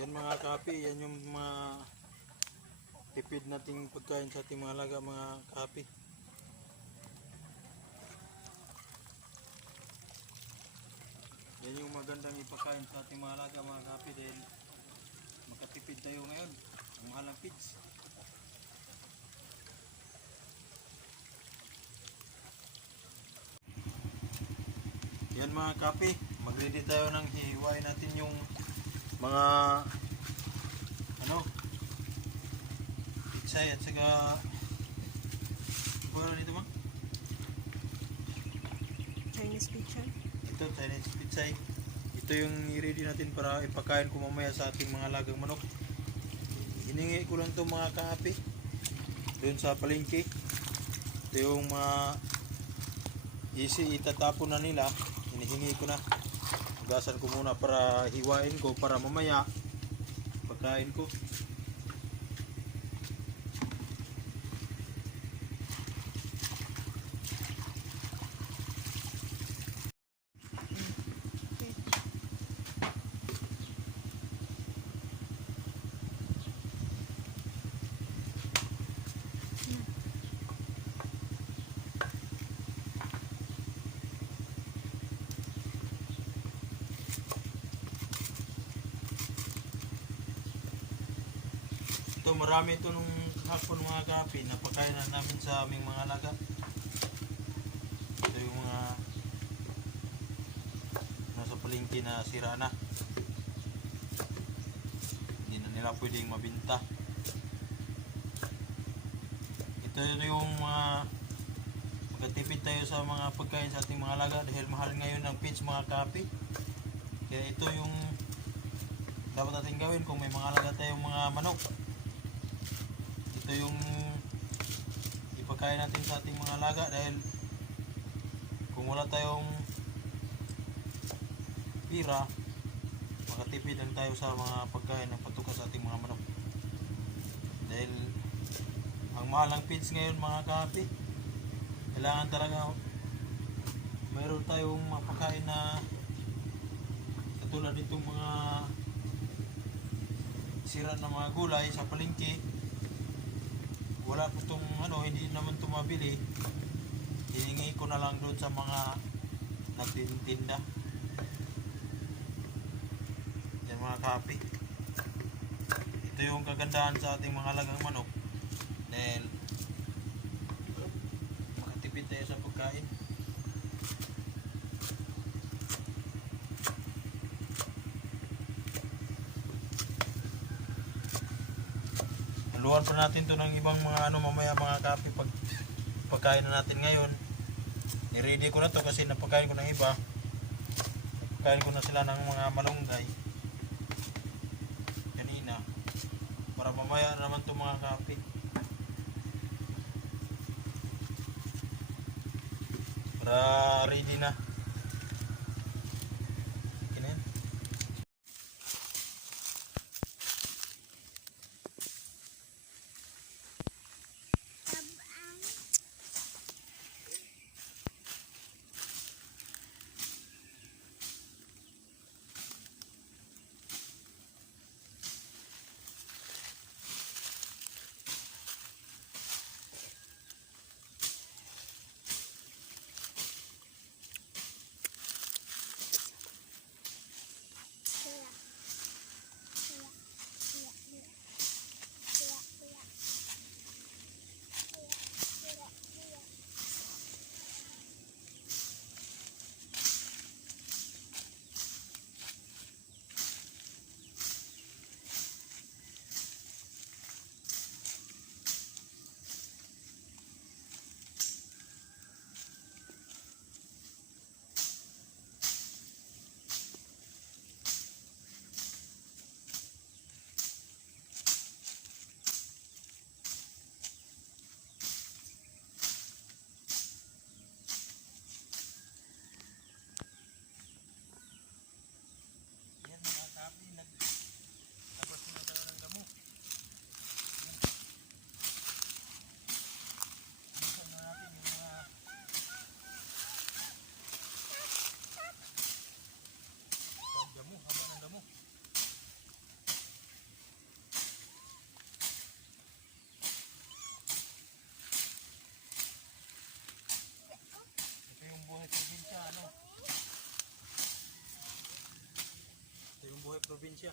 Yan mga kapi, yan yung mga tipid nating pagkain sa ating mga alaga mga kapi. Yan yung magandang ipakain sa ating mga alaga mga kapi dahil makatipid tayo ngayon. Ang mahal ng feeds. Yan mga kapi, mag-ready tayo ng hihiwain natin yung mga pitsay at saka ano dito ma? Chinese pizza. Ito, Chinese pitsay. Ito yung i-ready natin para ipakain ko mamaya sa ating mga lagang manok. Hiningi ko lang to mga kaapi doon sa palengke. Ito yung mga easy itatapon na nila. Hinihingi ko na. Hugasan ko muna para hiwain ko para mamaya pagkain ko. Ito marami ito nung hapon mga kapi, napakain na namin sa aming mga alaga. Ito yung mga nasa palengke na sira na. Hindi na nila pwedeng mabinta. Ito yung mga magkatipid tayo sa mga pagkain sa ating mga alaga dahil mahal ngayon ang feeds mga kapi. Kaya ito yung dapat natin gawin kung may mga alaga tayong mga manok. Ito yung ipakain natin sa ating mga alaga dahil kung wala tayong pira, makatipid lang tayo sa mga pagkain ng patuka sa ating mga manok. Dahil ang mahal ng feeds ngayon mga kapi, kailangan talaga mayroon tayong mapakain na katulad nitong mga sira na mga gulay sa palengke. Wala po itong hindi naman ito mabili. Hiningi ko na lang doon sa mga nagtitinda. Yan mga kapi. Ito yung kagandahan sa ating mga alagang manok. Dahil makatipid tayo sa pagkain. Haluan pa natin to ng ibang mga mamaya mga kape pagkain na natin ngayon. I-ready ko na to kasi napakain ko ng iba. Pagkain ko na sila ng mga malunggay kanina para mamaya naman to mga kape. Para ready na. probinsya.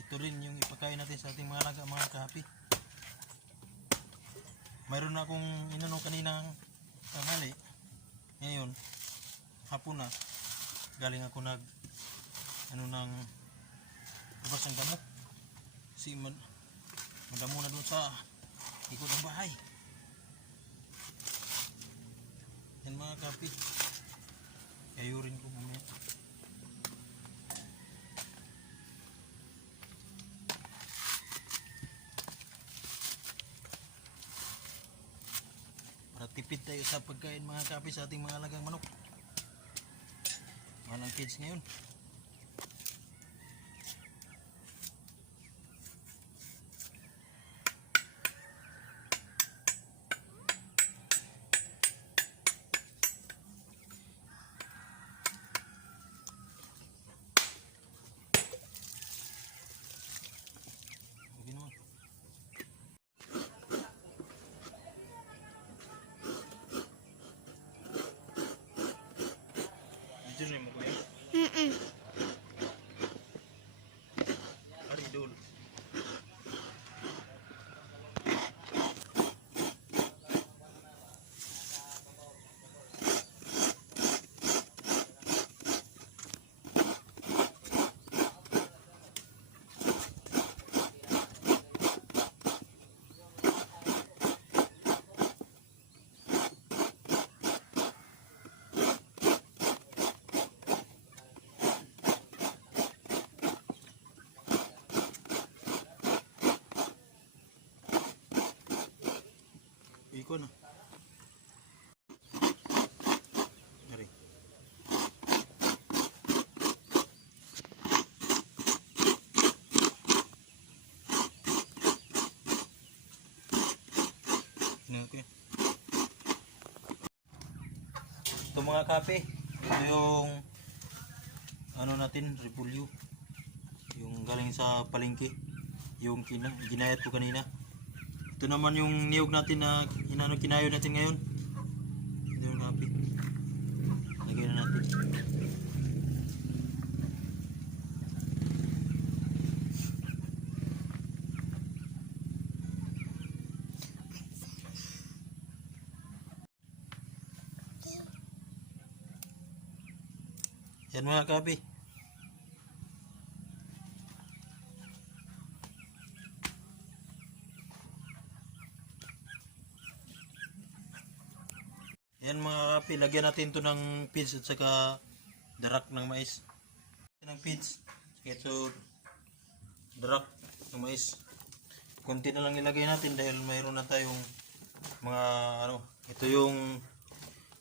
Ito rin yung ipakain natin sa ating mga alaga, mga kahapi. Mayroon na akong inano kaninang tanghali. Ngayon, hapon na. Galing ako ng labas ng damo. Kasi madamo na doon sa ikot ng bahay. Yan mga kahapi. Ayurin ko mamaya. Tipid tayo sa pagkain mga kapi sa ating mga alagang manok. Mahal ang kids ngayon. Okay naman. Video mo kuya? Ari dul. Iko na. Ari. Okay. Ito mga kape, ito yung natin, repulyo. Yung galing sa palengke, yung ginayat ko kanina. Ito naman yung niyog natin na kinayo natin ngayon. Ito yung kape. Lagyan na natin. Yan mga kape. Yan mga kape, lagyan natin to ng feeds at saka darak ng mais. Ng feeds, ito darak ng mais. Kunti na lang ilagay natin dahil mayroon na tayong mga ito yung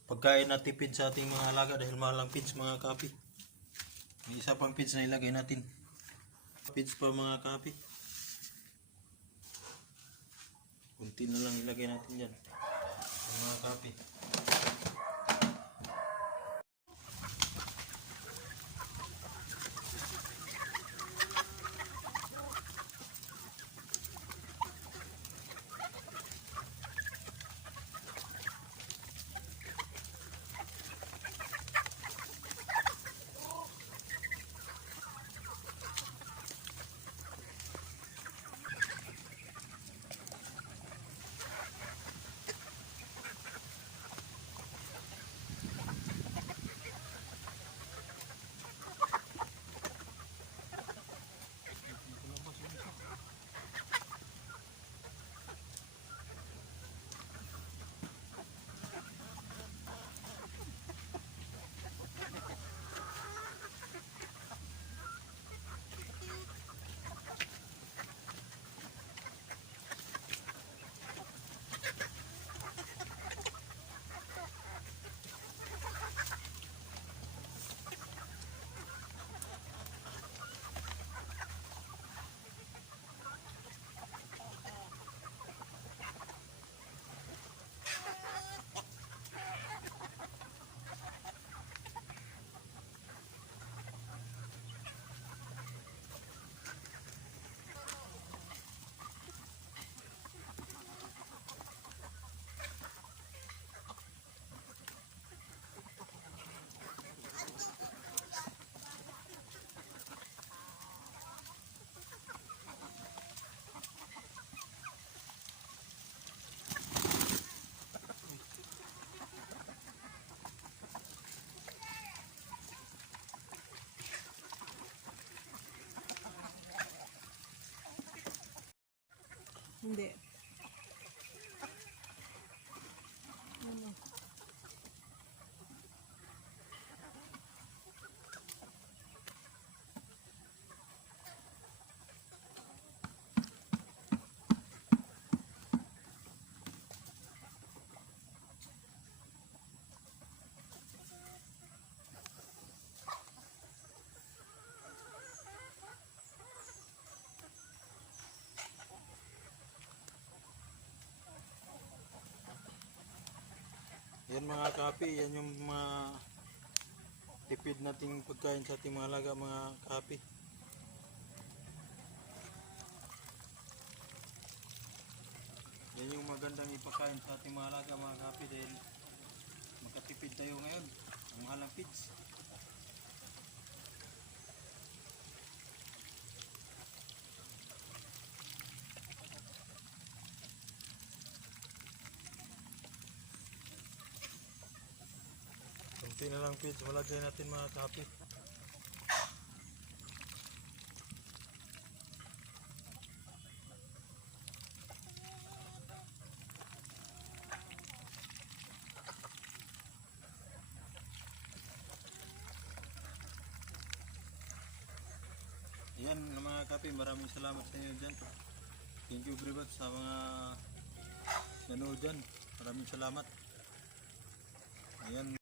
pagkain na tipid sa ating mga alaga dahil mahal ang feeds mga kape. May isa pang feeds na ilagay natin. Feeds pa mga kape. Kunti na lang ilagay natin dyan mga kape. Hindi. Ano? Yan mga kapi, yan yung mga tipid nating pagkain sa ating mga alaga mga kapi. Yan yung magandang ipakain sa ating mga alaga mga kapi dahil makatipid tayo ngayon. Ang mahal ng feeds. Kunti na lang feeds, malagay natin mga kapi. Yan mga kapi, maraming salamat sa inyo dyan. Thank you very much sa mga nanood dyan. Maraming salamat. Ayan.